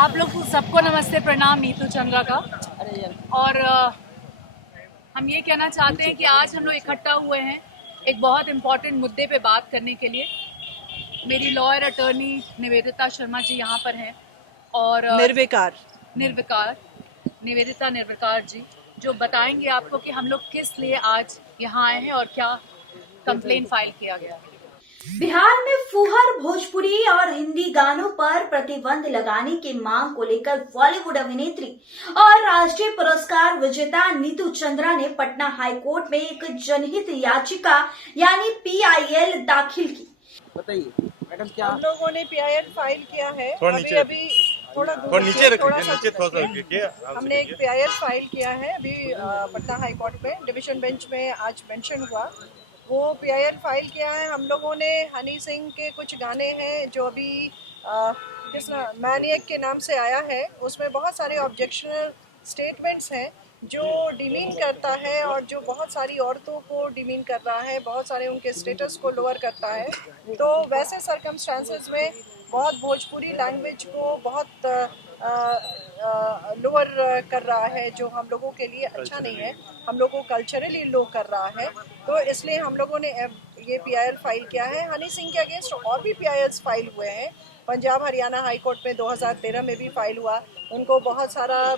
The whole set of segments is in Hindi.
आप लोग सबको नमस्ते, प्रणाम। नीतू चंद्रा का। और हम ये कहना चाहते हैं कि आज हम लोग इकट्ठा हुए हैं एक बहुत इम्पोर्टेंट मुद्दे पे बात करने के लिए। मेरी लॉयर अटर्नी निवेदिता शर्मा जी यहाँ पर हैं और निवेदिता निर्विकार जी जो बताएंगे आपको कि हम लोग किस लिए आज यहाँ आए हैं और क्या कंप्लेन फाइल किया गया है। बिहार में फुहर, भोजपुरी और हिंदी गानों पर प्रतिबंध लगाने की मांग को लेकर बॉलीवुड अभिनेत्री और राष्ट्रीय पुरस्कार विजेता नीतू चंद्रा ने पटना हाई कोर्ट में एक जनहित याचिका यानी PIL दाखिल की। बताइए मैडम, क्या हम लोगों ने PIL फाइल किया है। अभी थोड़ा हमने एक PIL फाइल किया है अभी पटना हाई कोर्ट में, डिवीजन बेंच में आज मेंशन हुआ। वो PIL फाइल किया है। हम लोगों ने हनी सिंह के कुछ गाने हैं जो अभी जिस मैनियक के नाम से आया है, उसमें बहुत सारे ऑब्जेक्शनल स्टेटमेंट्स हैं जो डिमीन करता है और जो बहुत सारी औरतों को डिमीन कर रहा है, बहुत सारे उनके स्टेटस को लोअर करता है। तो वैसे सर्कमस्टांसेस में बहुत भोजपुरी लैंग्वेज को बहुत लोअर कर रहा है, जो हम लोगों के लिए अच्छा नहीं है, हम लोगों को कल्चरली लो कर रहा है। तो इसलिए हम लोगों ने ये PIL फाइल किया है। हनी सिंह के अगेंस्ट और भी PILs फाइल हुए हैं। पंजाब हरियाणा हाई कोर्ट में 2013 में भी फाइल हुआ। उनको बहुत सारा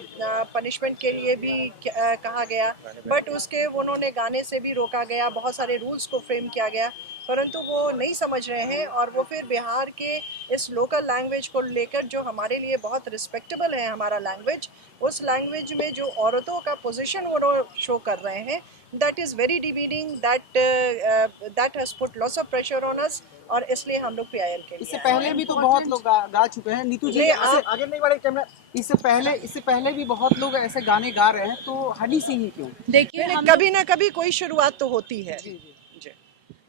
पनिशमेंट के लिए भी कहा गया, बट उसके उन्होंने गाने से भी रोका गया, बहुत सारे रूल्स को फ्रेम किया गया, परंतु वो नहीं समझ रहे हैं। और वो फिर बिहार के इस लोकल लैंग्वेज को लेकर, जो हमारे लिए बहुत रिस्पेक्टेबल है हमारा लैंग्वेज, उस लैंग्वेज में जो औरतों का पोजीशन वो शो कर रहे हैं, that is very demeaning, that has put lots of pressure on us. और इसलिए हम लोग PIL के लिए इससे पहले भी तो बहुत लोग गा चुके हैं। नीतू जी आगे नहीं बढ़े कैमरा। इससे पहले भी बहुत लोग ऐसे गाने गा रहे हैं, तो हनी सिंह ही क्यों? देखिए, कभी ना कभी कोई शुरुआत तो होती है।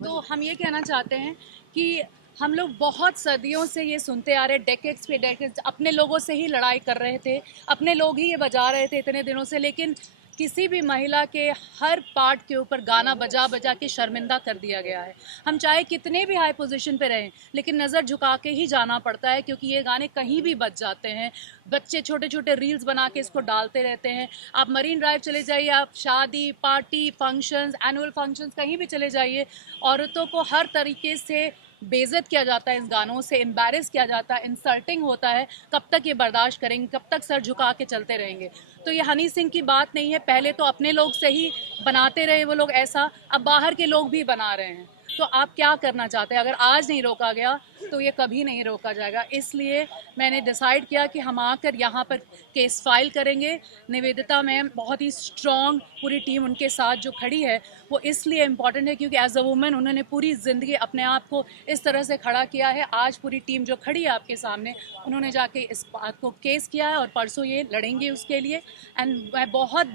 तो हम ये कहना चाहते हैं कि हम लोग बहुत सदियों से ये सुनते आ रहे, डेकेड्स पे डेकेड्स अपने लोगों से ही लड़ाई कर रहे थे, अपने लोग ही ये बजा रहे थे इतने दिनों से, लेकिन किसी भी महिला के हर पार्ट के ऊपर गाना बजा बजा के शर्मिंदा कर दिया गया है। हम चाहे कितने भी हाई पोजीशन पे रहें, लेकिन नज़र झुका के ही जाना पड़ता है, क्योंकि ये गाने कहीं भी बज जाते हैं। बच्चे छोटे छोटे रील्स बना के इसको डालते रहते हैं। आप मरीन ड्राइव चले जाइए, आप शादी, पार्टी, फंक्शंस, एनुअल फंक्शंस, कहीं भी चले जाइए, औरतों को हर तरीके से बेइज्जत किया जाता है, इस गानों से एम्बैरेस किया जाता है, इंसल्टिंग होता है। कब तक ये बर्दाश्त करेंगे, कब तक सर झुका के चलते रहेंगे? तो ये हनी सिंह की बात नहीं है। पहले तो अपने लोग से ही बनाते रहे वो लोग ऐसा, अब बाहर के लोग भी बना रहे हैं। तो आप क्या करना चाहते हैं? अगर आज नहीं रोका गया तो ये कभी नहीं रोका जाएगा। इसलिए मैंने डिसाइड किया कि हम आकर यहाँ पर केस फाइल करेंगे। निवेदिता मैम बहुत ही स्ट्रॉन्ग, पूरी टीम उनके साथ जो खड़ी है वो इसलिए इम्पॉर्टेंट है क्योंकि एज अ वुमेन उन्होंने पूरी ज़िंदगी अपने आप को इस तरह से खड़ा किया है। आज पूरी टीम जो खड़ी है आपके सामने, उन्होंने जाके इस बात को केस किया है और परसों ये लड़ेंगे उसके लिए। एंड मैं बहुत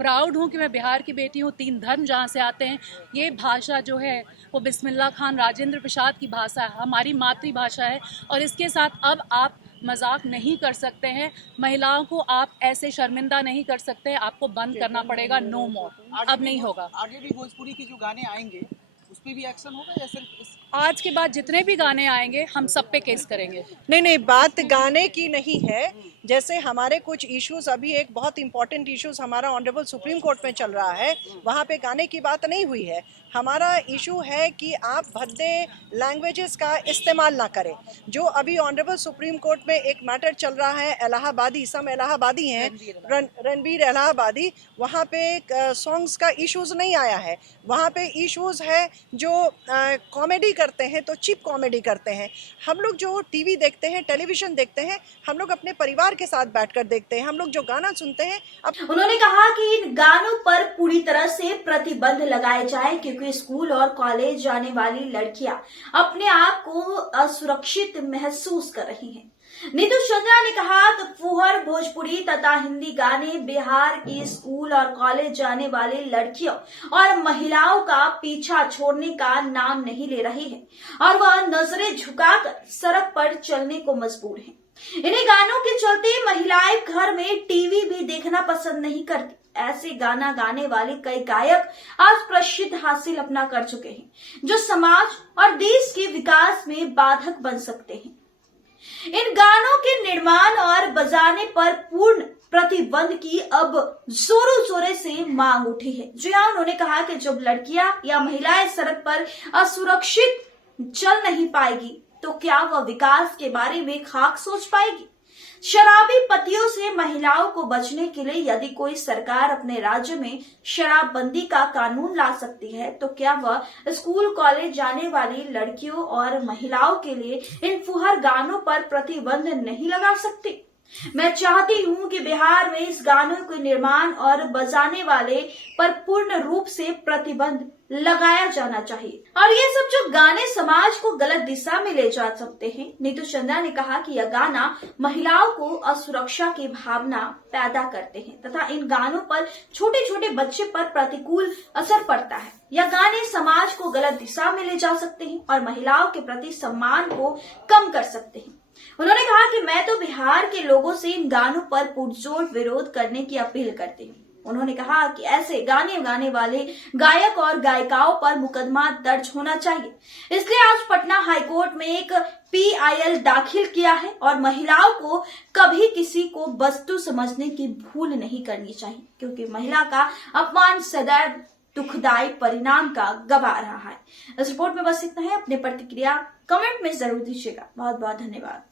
प्राउड हूँ कि मैं बिहार की बेटी हूँ। 3 धर्म जहाँ से आते हैं, ये भाषा जो है वो बिस्मिल्लाह खान राजेंद्र प्रसाद की भाषा है, हमारी मातृभाषा है। और इसके साथ अब आप मजाक नहीं कर सकते हैं, महिलाओं को आप ऐसे शर्मिंदा नहीं कर सकते, आपको बंद करना पड़ेगा। नो मोर, अब नहीं होगा। आगे भी भोजपुरी की जो गाने आएंगे उस पर भी एक्शन होगा या सिर्फ आज के बाद जितने भी गाने आएंगे हम सब पे केस करेंगे। नहीं, बात गाने की नहीं है। जैसे हमारे कुछ इश्यूज, अभी एक बहुत इंपॉर्टेंट इश्यूज हमारा ऑनरेबल सुप्रीम कोर्ट में चल रहा है, वहाँ पे गाने की बात नहीं हुई है। हमारा इशू है कि आप भद्दे लैंग्वेजेस का इस्तेमाल ना करें। जो अभी ऑनरेबल सुप्रीम कोर्ट में एक मैटर चल रहा है, इलाहाबादी, सम इलाहाबादी हैं, रणबीर इलाहाबादी, वहाँ पे सॉन्ग्स का इश्यूज नहीं आया है। वहाँ पे इश्यूज है जो कॉमेडी करते हैं तो चीप कॉमेडी करते हैं। हम लोग जो टीवी देखते हैं, टेलीविजन देखते हैं, हम लोग अपने परिवार के साथ बैठकर देखते हैं। हम लोग जो गाना सुनते हैं, अब उन्होंने कहा कि इन गानों पर पूरी तरह से प्रतिबंध लगाए जाए, क्योंकि स्कूल और कॉलेज जाने वाली लड़कियां अपने आप को असुरक्षित महसूस कर रही हैं। नीतू चंद्रा ने कहा कि फुहर, भोजपुरी तथा हिंदी गाने बिहार की स्कूल और कॉलेज जाने वाली लड़कियों और महिलाओं का पीछा छोड़ने का नाम नहीं ले रही है और वह नजरें झुकाकर सड़क पर चलने को मजबूर है। इन्हीं गानों के चलते महिलाएं घर में टीवी भी देखना पसंद नहीं करती। ऐसे गाना गाने वाले कई गायक आज प्रसिद्ध हासिल अपना कर चुके हैं, जो समाज और देश के विकास में बाधक बन सकते हैं। इन गानों के निर्माण और बजाने पर पूर्ण प्रतिबंध की अब जोरों शोरों से मांग उठी है। जी हाँ, उन्होंने कहा कि जब लड़कियां या महिलाएं सड़क पर असुरक्षित चल नहीं पाएगी तो क्या वह विकास के बारे में खाक सोच पाएगी। शराबी पतियों से महिलाओं को बचने के लिए यदि कोई सरकार अपने राज्य में शराबबंदी का कानून ला सकती है तो क्या वह स्कूल कॉलेज जाने वाली लड़कियों और महिलाओं के लिए इन फुहर गानों पर प्रतिबंध नहीं लगा सकती। मैं चाहती हूं कि बिहार में इस गानों के निर्माण और बजाने वाले पर पूर्ण रूप से प्रतिबंध लगाया जाना चाहिए। और ये सब जो गाने समाज को गलत दिशा में ले जा सकते हैं। नीतू चंद्रा ने कहा कि यह गाना महिलाओं को असुरक्षा की भावना पैदा करते हैं तथा इन गानों पर छोटे छोटे बच्चे पर प्रतिकूल असर पड़ता है। यह गाने समाज को गलत दिशा में ले जा सकते हैं और महिलाओं के प्रति सम्मान को कम कर सकते हैं। उन्होंने कहा कि मैं तो बिहार के लोगों से इन गानों पर पुरजोर विरोध करने की अपील करती हूँ। उन्होंने कहा कि ऐसे गाने गाने वाले गायक और गायिकाओं पर मुकदमा दर्ज होना चाहिए। इसलिए आज पटना हाईकोर्ट में एक PIL दाखिल किया है और महिलाओं को कभी किसी को वस्तु समझने की भूल नहीं करनी चाहिए, क्योंकि महिला का अपमान सदैव दुखदायी परिणाम का गवाह रहा है। इस रिपोर्ट में बस इतना है। अपनी प्रतिक्रिया कमेंट में जरूर दीजिएगा। बहुत बहुत धन्यवाद।